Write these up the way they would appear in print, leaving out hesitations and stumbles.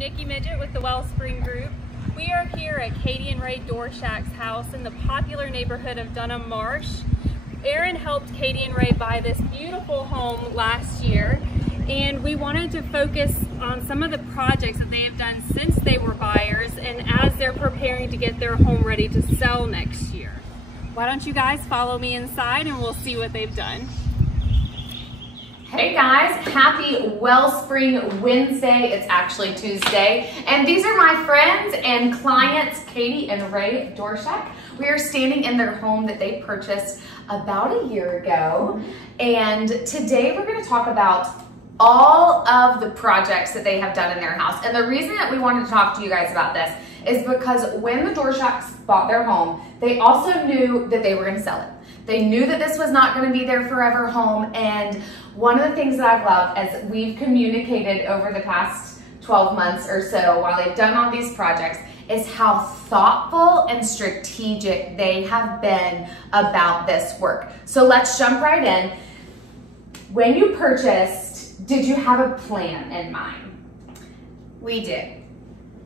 Niki with the Wellspring Group. We are here at Katie and Ray Dorshack's house in the popular neighborhood of Dunham Marsh. Erin helped Katie and Ray buy this beautiful home last year, and we wanted to focus on some of the projects that they have done since they were buyers and as they're preparing to get their home ready to sell next year. Why don't you guys follow me inside and we'll see what they've done. Hey guys, happy Wellspring Wednesday. It's actually Tuesday, and these are my friends and clients, Katie and Ray Dorshack. We are standing in their home that they purchased about a year ago, and today we're going to talk about all of the projects that they have done in their house. And the reason that we wanted to talk to you guys about this is because when the Dorshacks bought their home, they also knew that they were going to sell it. They knew that this was not going to be their forever home, and one of the things that I've loved as we've communicated over the past 12 months or so while they've done all these projects is how thoughtful and strategic they have been about this work. So let's jump right in. When you purchased, did you have a plan in mind? We did.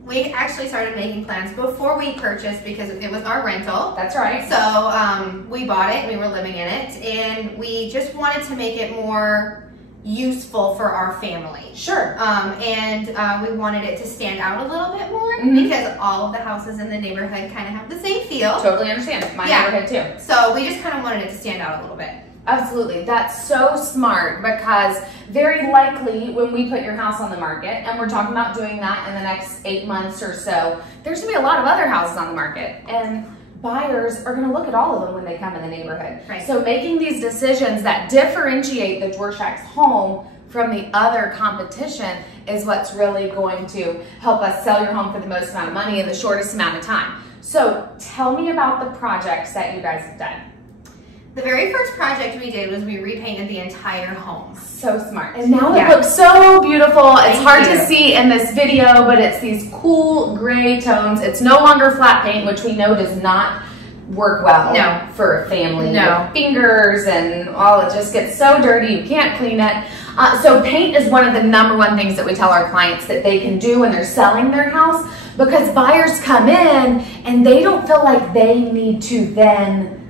We actually started making plans before we purchased because it was our rental. That's right. So we bought it, we were living in it, and we just wanted to make it more useful for our family. Sure. We wanted it to stand out a little bit more because all of the houses in the neighborhood kind of have the same feel. Totally understand. My neighborhood too. So we just kind of wanted it to stand out a little bit. Absolutely. That's so smart, because very likely when we put your house on the market, and we're talking about doing that in the next 8 months or so, there's going to be a lot of other houses on the market, and buyers are going to look at all of them when they come in the neighborhood. Right. So making these decisions that differentiate the Dorshack's home from the other competition is what's really going to help us sell your home for the most amount of money in the shortest amount of time. So tell me about the projects that you guys have done. The very first project we did was we repainted the entire home. So smart. And now it looks so beautiful. It's hard to see in this video, but it's these cool gray tones. It's no longer flat paint, which we know does not work well for a family. With fingers and all, it just gets so dirty, you can't clean it. So paint is one of the #1 things that we tell our clients that they can do when they're selling their house, because buyers come in and they don't feel like they need to then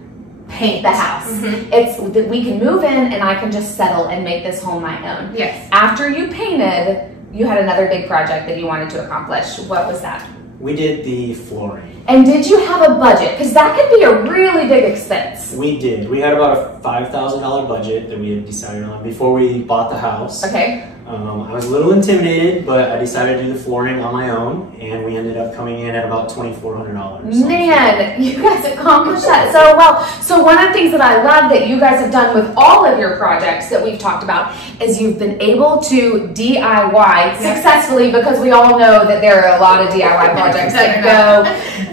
paint the house. It's that we can move in and I can just settle and make this home my own. Yes. After you painted, you had another big project that you wanted to accomplish. What was that? We did the flooring. And did you have a budget? Because that could be a really big expense. We did. We had about a $5,000 budget that we had decided on before we bought the house. Okay. I was a little intimidated, but I decided to do the flooring on my own, and we ended up coming in at about $2,400. Man, you guys accomplished that so well. So one of the things that I love that you guys have done with all of your projects that we've talked about is you've been able to DIY successfully, because we all know that there are a lot of DIY projects that go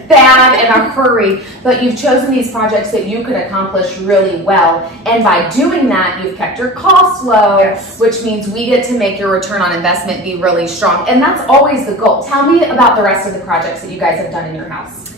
bad in a hurry, but you've chosen these projects that you could accomplish really well, and by doing that you've kept your costs low, which means we get to make your return on investment be really strong, and that's always the goal. Tell me about the rest of the projects that you guys have done in your house.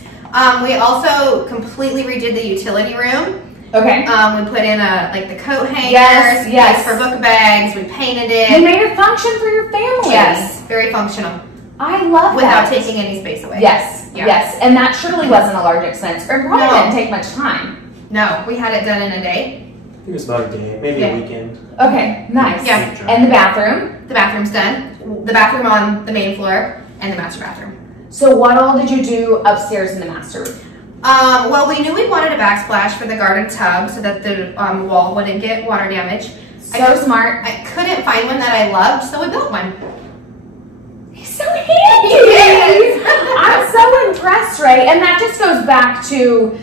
We also completely redid the utility room. Okay. We put in the coat hangers, yes, for book bags. We painted it. You made it function for your family. Yes, very functional. I love without that. taking any space away. Yes, yes, and that surely wasn't a large expense, or probably didn't take much time. No, we had it done in a day. I think it was about a day, maybe a weekend. Okay, nice. Yeah. And the bathroom? The bathroom's done. The bathroom on the main floor and the master bathroom. So what all did you do upstairs in the master room? Well, we knew we wanted a backsplash for the garden tub so that the wall wouldn't get water damage. So smart. I couldn't find one that I loved, so we built one. He's so handy! I'm so impressed, Ray. And that just goes back to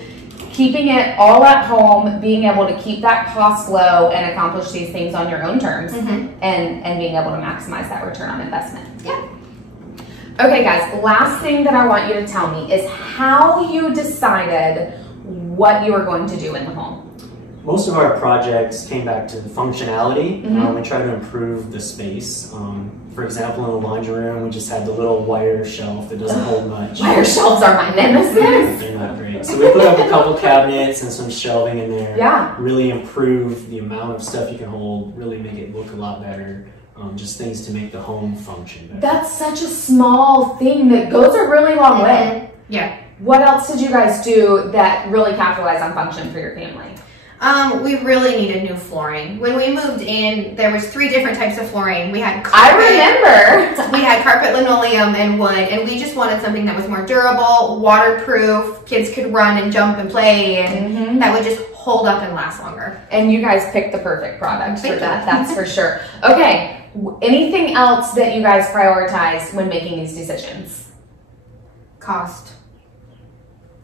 keeping it all at home, being able to keep that cost low and accomplish these things on your own terms, and being able to maximize that return on investment. Yeah. Okay, guys, last thing that I want you to tell me is how you decided what you were going to do in the home. most of our projects came back to the functionality. We try to improve the space. For example, in the laundry room, we just had the little wire shelf that doesn't hold much. Wire shelves are my nemesis. They're not great. So we put up a couple cabinets and some shelving in there. Yeah. Really improve the amount of stuff you can hold, really make it look a lot better. Just things to make the home function better. That's such a small thing that goes a really long way. Yeah. What else did you guys do that really capitalized on function for your family? We really needed new flooring. When we moved in, there was 3 different types of flooring. We had carpet, I remember. We had carpet, linoleum, and wood, and we just wanted something that was more durable, waterproof, kids could run and jump and play, and that would just hold up and last longer. And you guys picked the perfect product for Thank that, you. that's for sure. Okay, anything else that you guys prioritize when making these decisions? Cost.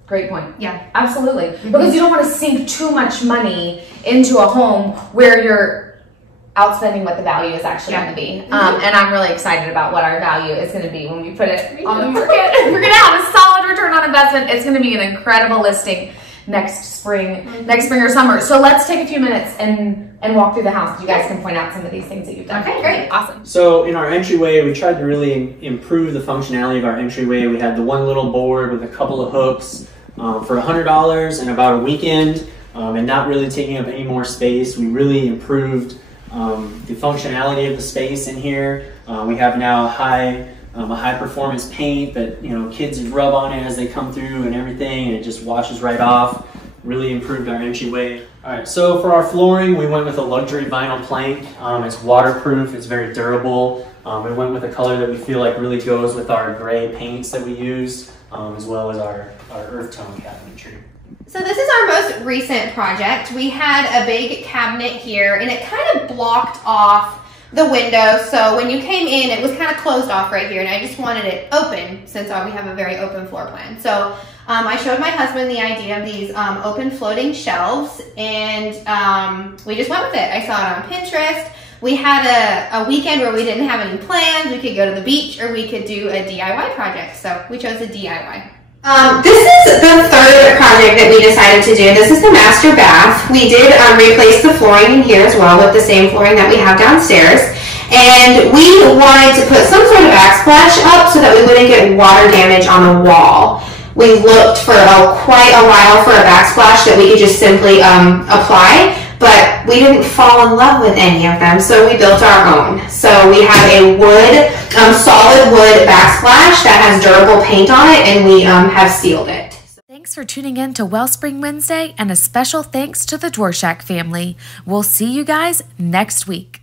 Great point. Yeah. Absolutely. Because you don't want to sink too much money into a home where you're outspending what the value is actually going to be. And I'm really excited about what our value is going to be when we put it on the market. We're going to have a solid return on investment. It's going to be an incredible listing next spring or summer. So let's take a few minutes and walk through the house. You guys can point out some of these things that you've done. Okay, great. Awesome. So in our entryway, we tried to really improve the functionality of our entryway. We had the one little board with a couple of hooks for $100 and about a weekend, and not really taking up any more space. We really improved the functionality of the space in here. We have now a high performance paint that kids rub on it as they come through and everything, and it just washes right off. Really improved our entryway. All right, so for our flooring, we went with a luxury vinyl plank. It's waterproof, it's very durable. We went with a color that we feel like really goes with our gray paints that we use, as well as our earth tone cabinetry. So this is our most recent project. We had a big cabinet here, and it kind of blocked off the window, so when you came in, it was kind of closed off right here, and I just wanted it open since we have a very open floor plan. So I showed my husband the idea of these open floating shelves, and we just went with it. I saw it on Pinterest. We had a weekend where we didn't have any plans. We could go to the beach, or we could do a DIY project, so we chose a DIY. This is the third project that we decided to do. This is the master bath. We did replace the flooring in here as well with the same flooring that we have downstairs. And we wanted to put some sort of backsplash up so that we wouldn't get water damage on the wall. We looked for quite a while for a backsplash that we could just simply apply, but we didn't fall in love with any of them, so we built our own. So we have a solid wood backsplash that has durable paint on it, and we have sealed it. Thanks for tuning in to Wellspring Wednesday, and a special thanks to the Dvorak family. We'll see you guys next week.